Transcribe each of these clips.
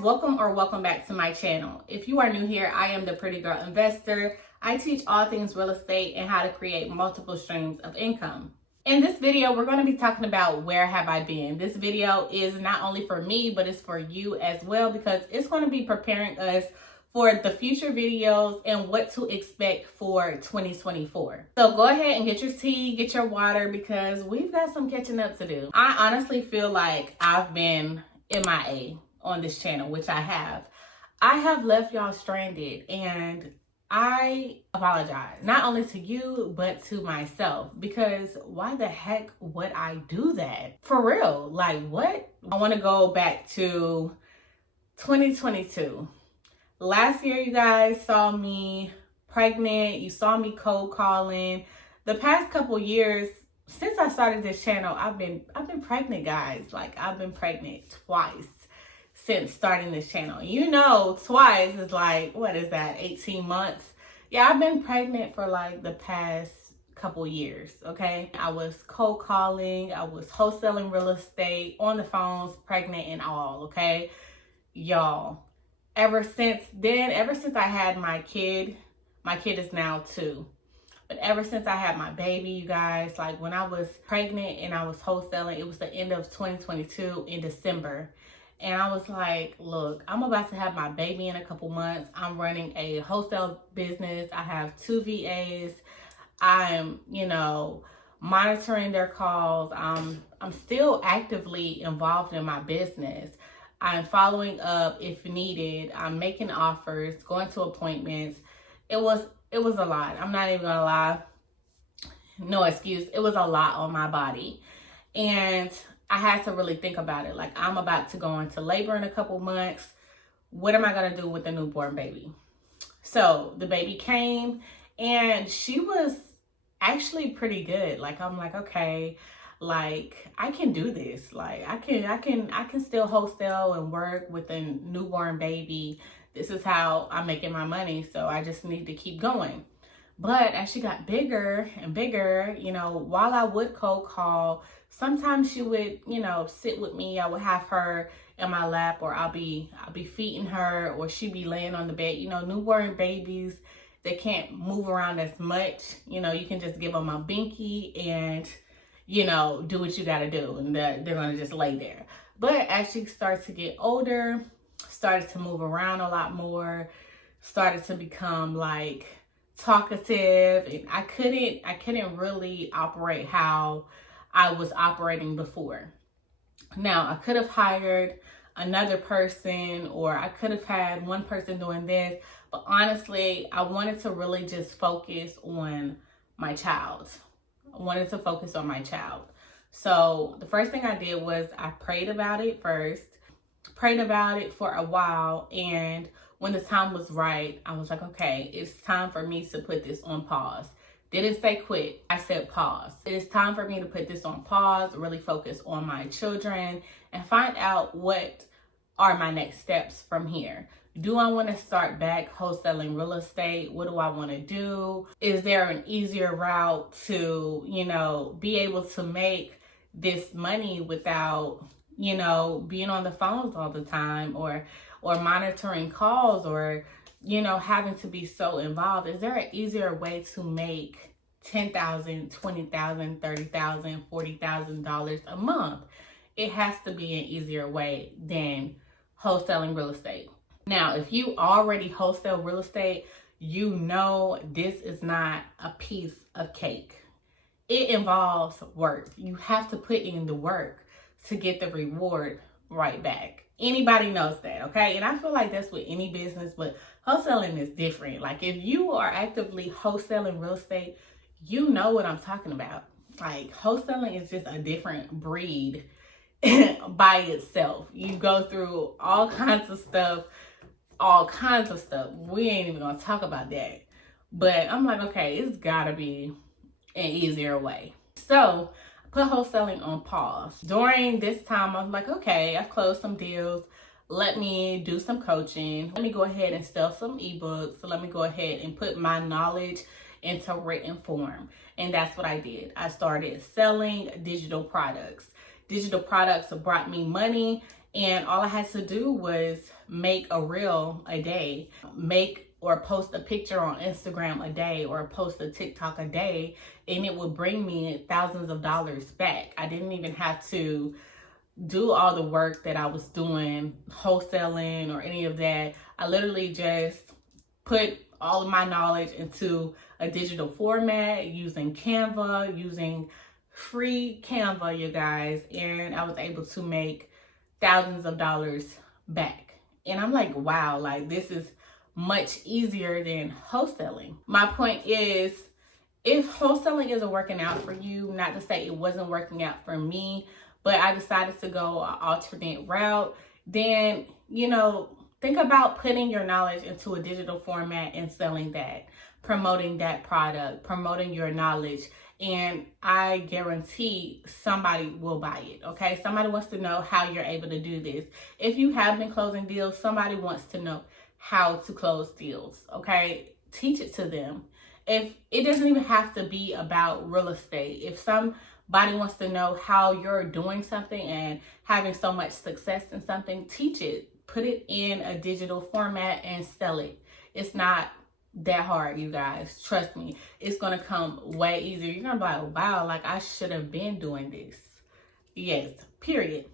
Welcome back to my channel. If you are new here, I am the Pretty Girl Investor. I teach all things real estate and how to create multiple streams of income. In this video, we're going to be talking about where have I been. This video is not only for me, but it's for you as well, because it's going to be preparing us for the future videos and what to expect for 2024. So go ahead and get your tea, get your water, because we've got some catching up to do. I honestly feel like I've been MIA on this channel, which I have. I have left y'all stranded, and I apologize, not only to you, but to myself, because why the heck would I do that? For real, like what? I want to go back to 2022. Last year, you guys saw me pregnant. You saw me cold calling. The past couple years, since I started this channel, I've been pregnant, guys. Like, I've been pregnant twice since starting this channel. You know, twice is like, what is that, 18 months? Yeah, I've been pregnant for like the past couple years, okay? I was cold calling, I was wholesaling real estate, on the phones, pregnant and all, okay? Y'all, ever since I had my kid is now 2. But ever since I had my baby, you guys, like when I was pregnant and I was wholesaling, it was the end of 2022 in December. And I was like, look, I'm about to have my baby in a couple months. I'm running a wholesale business. I have 2 VAs. I'm, monitoring their calls. I'm still actively involved in my business. I'm following up if needed. I'm making offers, going to appointments. It was a lot. I'm not even gonna lie. No excuse. It was a lot on my body. And I had to really think about it. Like, I'm about to go into labor in a couple months. What am I going to do with the newborn baby? So the baby came and she was actually pretty good. Like, I'm like, okay, like I can do this. Like I can still wholesale and work with a newborn baby. This is how I'm making my money. So I just need to keep going. But as she got bigger and bigger, while I would cold call, sometimes she would, sit with me. I would have her in my lap, or I'll be feeding her, or she'd be laying on the bed. Newborn babies, they can't move around as much. You can just give them a binky and, do what you got to do. And they're going to just lay there. But as she starts to get older, started to move around a lot more, started to become like talkative, and I couldn't really operate how I was operating before. Now, I could have hired another person, or I could have had one person doing this, but honestly, I wanted to really just focus on my child. So the first thing I did was I prayed about it first, prayed about it for a while, and when the time was right, I was like, okay, it's time for me to put this on pause. Didn't say quit, I said pause. It is time for me to put this on pause, really focus on my children, and find out what are my next steps from here. Do I want to start back wholesaling real estate? What do I want to do? Is there an easier route to, be able to make this money without, being on the phones all the time, or monitoring calls, or having to be so involved? Is there an easier way to make $10,000, $20,000, $30,000, $40,000 a month? It has to be an easier way than wholesaling real estate. Now, if you already wholesale real estate, this is not a piece of cake. It involves work. You have to put in the work to get the reward right back. Anybody knows that, okay? And I feel like that's with any business, but wholesaling is different. Like, if you are actively wholesaling real estate, you know what I'm talking about. Like, wholesaling is just a different breed by itself. You go through all kinds of stuff. We ain't even gonna talk about that. But I'm like, okay, it's gotta be an easier way. So put wholesaling on pause. During this time, I was like, okay, I've closed some deals. Let me do some coaching. Let me go ahead and sell some ebooks. So let me go ahead and put my knowledge into written form. And that's what I did. I started selling digital products. Digital products brought me money, And all I had to do was make a reel a day, make or post a picture on Instagram a day, or post a TikTok a day, and it would bring me thousands of dollars back. I didn't even have to do all the work that I was doing, wholesaling or any of that. I literally just put all of my knowledge into a digital format using Canva, using free Canva, you guys, and I was able to make thousands of dollars back. And I'm like, wow, like this is much easier than wholesaling. My point is, if wholesaling isn't working out for you, not to say it wasn't working out for me, but I decided to go an alternate route, then, you know, think about putting your knowledge into a digital format and selling that, promoting that product, promoting your knowledge, and I guarantee somebody will buy it, okay? Somebody wants to know how you're able to do this. If you have been closing deals, somebody wants to know how to close deals, okay? Teach it to them. If it doesn't even have to be about real estate. If somebody wants to know how you're doing something and having so much success in something, teach it. Put it in a digital format and sell it. It's not that hard, you guys. Trust me. It's going to come way easier. You're going to be like, wow, like I should have been doing this. Yes, period.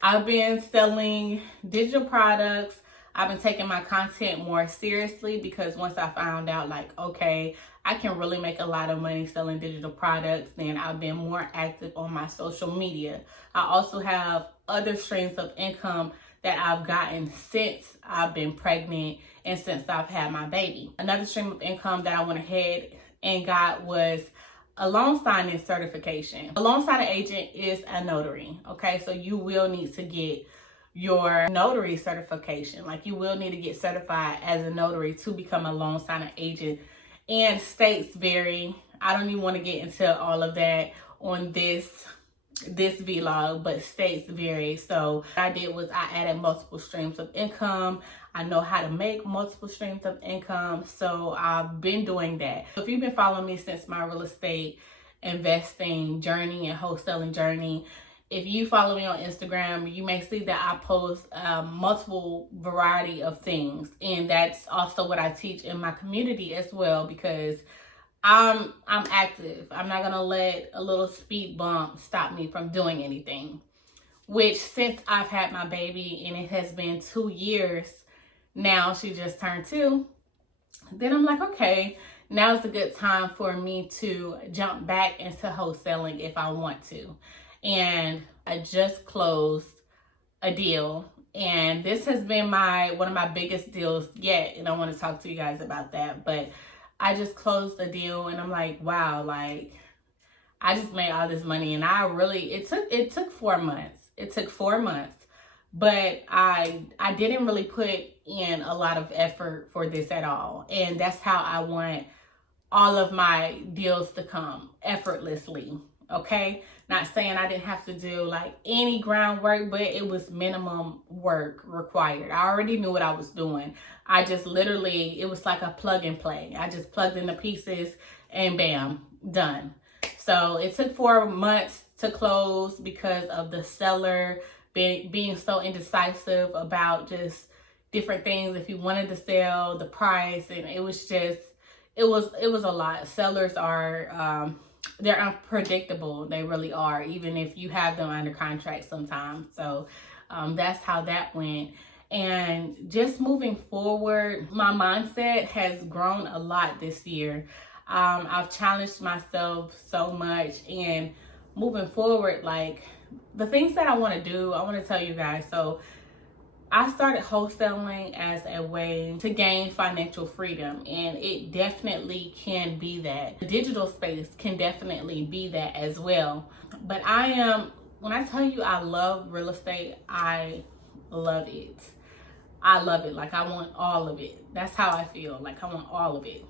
I've been selling digital products. I've been taking my content more seriously because once I found out like, okay, I can really make a lot of money selling digital products, then I've been more active on my social media. I also have other streams of income that I've gotten since I've been pregnant and since I've had my baby. Another stream of income that I went ahead and got was a loan signing certification. A loan signing agent is a notary, okay? So you will need to get your notary certification. Like you will need to get certified as a notary to become a loan signing agent. And states vary. I don't even want to get into all of that on this vlog, but states vary. So what I did was I added multiple streams of income. I know how to make multiple streams of income. So I've been doing that. If you've been following me since my real estate investing journey and wholesaling journey, if you follow me on Instagram, you may see that I post multiple variety of things. And that's also what I teach in my community as well, because I'm active. I'm not gonna let a little speed bump stop me from doing anything. Which since I've had my baby and it has been 2 years now, she just turned 2, then I'm like, okay, now's a good time for me to jump back into wholesaling if I want to. And I just closed a deal, and this has been one of my biggest deals yet, and I want to talk to you guys about that. But I just closed a deal and I'm like, wow, like I just made all this money, and it took 4 months. It took 4 months, but I didn't really put in a lot of effort for this at all. And that's how I want all of my deals to come, effortlessly. Okay, not saying I didn't have to do like any groundwork, but it was minimum work required. I already knew what I was doing. I just literally, it was like a plug and play. I just plugged in the pieces and bam, done. So it took 4 months to close because of the seller being so indecisive about just different things. If he wanted to sell, the price, and it was just, it was a lot. Sellers are, they're unpredictable. They really are, even if you have them under contract sometimes. So that's how that went. And just moving forward, my mindset has grown a lot this year. I've challenged myself so much, and moving forward, like the things that I want to do, I want to tell you guys. So I started wholesaling as a way to gain financial freedom, and it definitely can be that. The digital space can definitely be that as well. But when I tell you I love real estate, I love it. I love it. Like I want all of it. That's how I feel. Like I want all of it.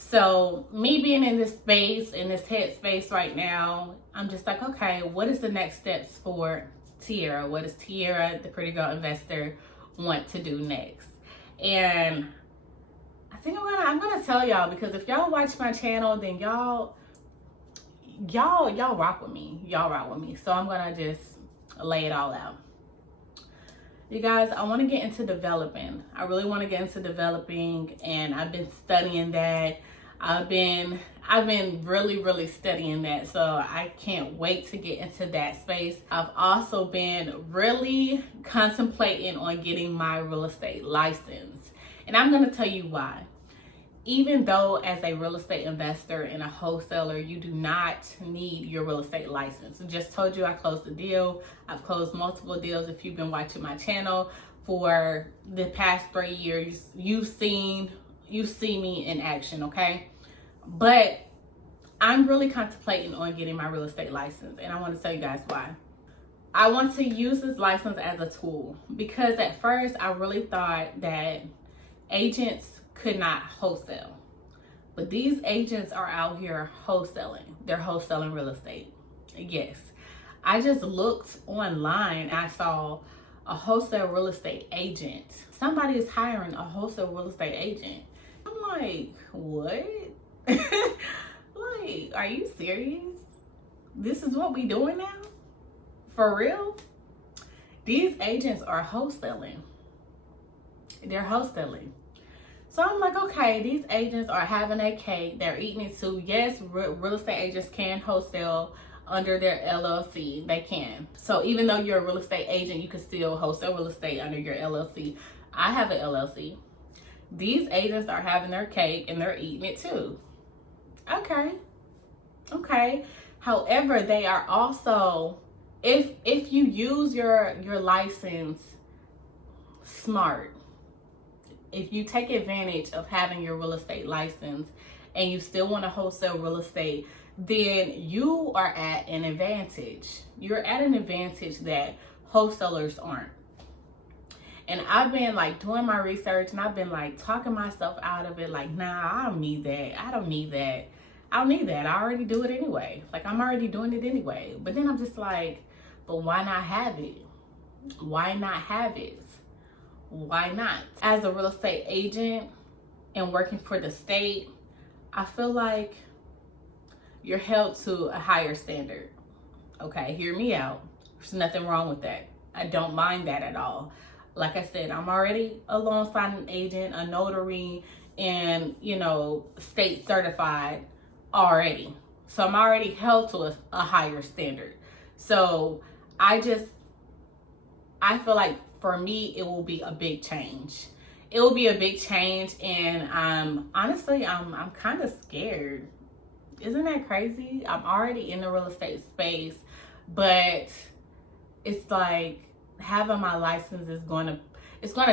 So me being in this space, in this headspace right now, I'm just like, okay, what is the next steps for Tiara? What does Tiara, the Pretty Girl Investor, want to do next? And I think I'm gonna tell y'all, because if y'all watch my channel, then y'all rock with me. Y'all rock with me. So I'm gonna just lay it all out. You guys, I want to get into developing. I really want to get into developing, and I've been studying that. I've been really studying that, so I can't wait to get into that space. I've also been really contemplating on getting my real estate license, and I'm going to tell you why. Even though as a real estate investor and a wholesaler, you do not need your real estate license. I just told you I closed a deal. I've closed multiple deals. If you've been watching my channel for the past 3 years, you see me in action, okay? But I'm really contemplating on getting my real estate license, and I want to tell you guys why. I want to use this license as a tool, because at first I really thought that agents could not wholesale, but these agents are out here wholesaling. They're wholesaling real estate. Yes, I just looked online and I saw a wholesale real estate agent. Somebody is hiring a wholesale real estate agent. I'm like, what? Like, are you serious? This is what we doing now? For real? These agents are wholesaling. They're wholesaling. So I'm like, okay, these agents are having a cake. They're eating it too. Yes, real estate agents can wholesale under their LLC. They can. So even though you're a real estate agent, you can still wholesale real estate under your LLC. I have an LLC. These agents are having their cake and they're eating it too. Okay. However, they are also, if you use your license smart, if you take advantage of having your real estate license and you still want to wholesale real estate, then you are at an advantage. You're at an advantage that wholesalers aren't. And I've been like doing my research, and I've been like talking myself out of it. Like, nah, I don't need that. I don't need that. I already do it anyway. Like, I'm already doing it anyway. But then I'm just like, but why not have it? Why not have it? Why not? As a real estate agent and working for the state, I feel like you're held to a higher standard. Okay, hear me out. There's nothing wrong with that. I don't mind that at all. Like I said, I'm already a loan signing agent, a notary, and, state certified already. So I'm already held to a higher standard. So I feel like for me, it will be a big change. It will be a big change, and honestly, I'm kind of scared. Isn't that crazy? I'm already in the real estate space, but it's like having my license is gonna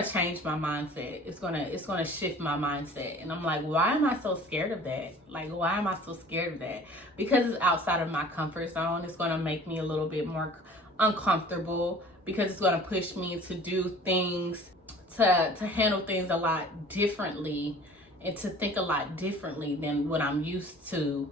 change my mindset. It's gonna shift my mindset, and I'm like, why am I so scared of that? Like, why am I so scared of that? Because it's outside of my comfort zone. It's gonna make me a little bit more uncomfortable, because it's going to push me to do things, to handle things a lot differently, and to think a lot differently than what I'm used to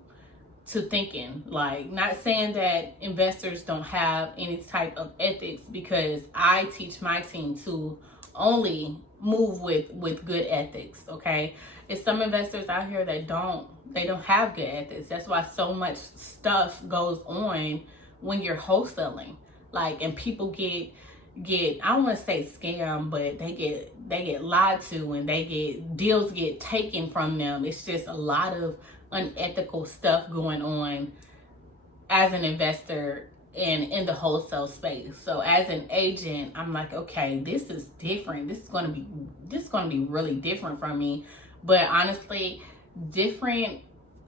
thinking. Like, not saying that investors don't have any type of ethics, because I teach my team to only move with good ethics, okay? It's some investors out here that don't have good ethics. That's why so much stuff goes on when you're wholesaling. Like, and people get I don't want to say scam, but they get lied to, and deals get taken from them. It's just a lot of unethical stuff going on as an investor and in the wholesale space. So as an agent, I'm like, okay, this is different. This is going to be really different from me. But honestly, different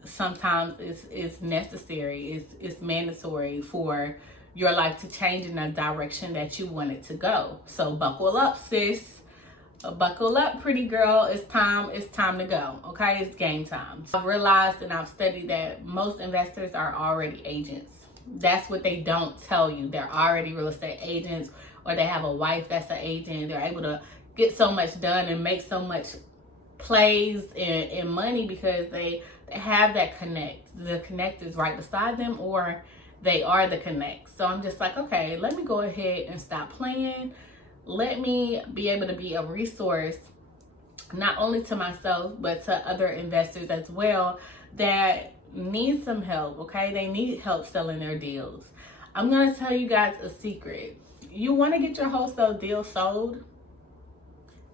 sometimes is necessary. It's mandatory for your life to change in the direction that you want it to go. So buckle up, sis. Buckle up, pretty girl. It's time to go. Okay, it's game time. I've realized and I've studied that most investors are already agents. That's what they don't tell you. They're already real estate agents, or they have a wife that's an agent. They're able to get so much done and make so much plays and money because they have that connect. The connect is right beside them, or they are the connect. So I'm just like, okay, let me go ahead and stop playing. Let me be able to be a resource, not only to myself, but to other investors as well that need some help, okay? They need help selling their deals. I'm going to tell you guys a secret. you want to get your wholesale deal sold,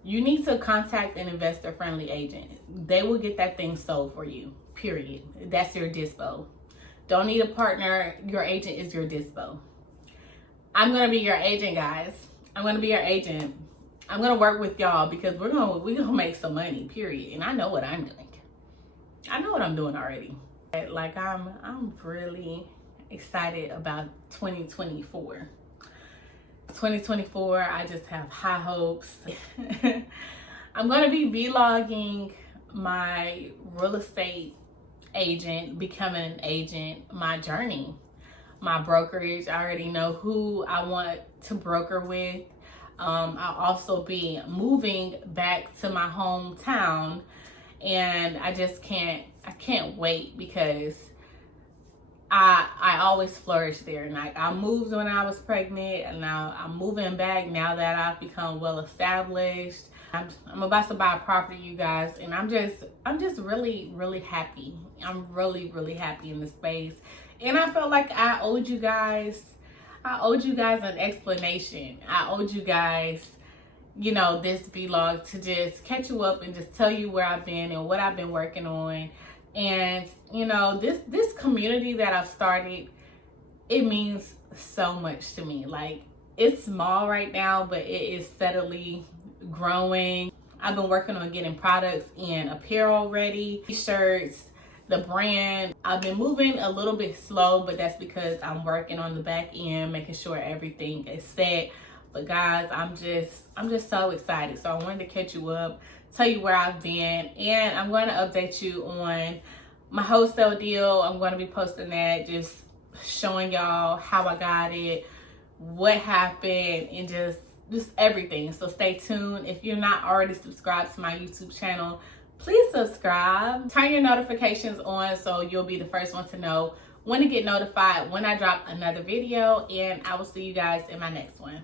you need to contact an investor-friendly agent. They will get that thing sold for you, period. That's your dispo. Don't need a partner. Your agent is your dispo. I'm going to be your agent, guys. I'm going to be your agent. I'm going to work with y'all because we're going to make some money, period. And I know what I'm doing. I know what I'm doing already. Like, I'm really excited about 2024. 2024, I just have high hopes. I'm going to be vlogging my real estate agent, becoming an agent, my journey, my brokerage. I already know who I want to broker with. I'll also be moving back to my hometown, and I can't wait because I always flourish there. And I moved when I was pregnant, and now I'm moving back now that I've become well established. I'm about to buy a property, you guys, and I'm just really happy. I'm really happy in the space, and I felt like I owed you guys an explanation. I owed you guys, you know, this vlog to just catch you up and just tell you where I've been and what I've been working on. And you know, this community that I've started, it means so much to me. Like, it's small right now, but it is steadily growing. I've been working on getting products and apparel ready, t-shirts, the brand. I've been moving a little bit slow, but that's because I'm working on the back end, making sure everything is set. But guys, I'm just so excited. So I wanted to catch you up, tell you where I've been, and I'm going to update you on my wholesale deal. I'm going to be posting that, just showing y'all how I got it, what happened, and just everything. So stay tuned. If you're not already subscribed to my YouTube channel, please subscribe. Turn your notifications on so you'll be the first one to know when to get notified when I drop another video, and I will see you guys in my next one.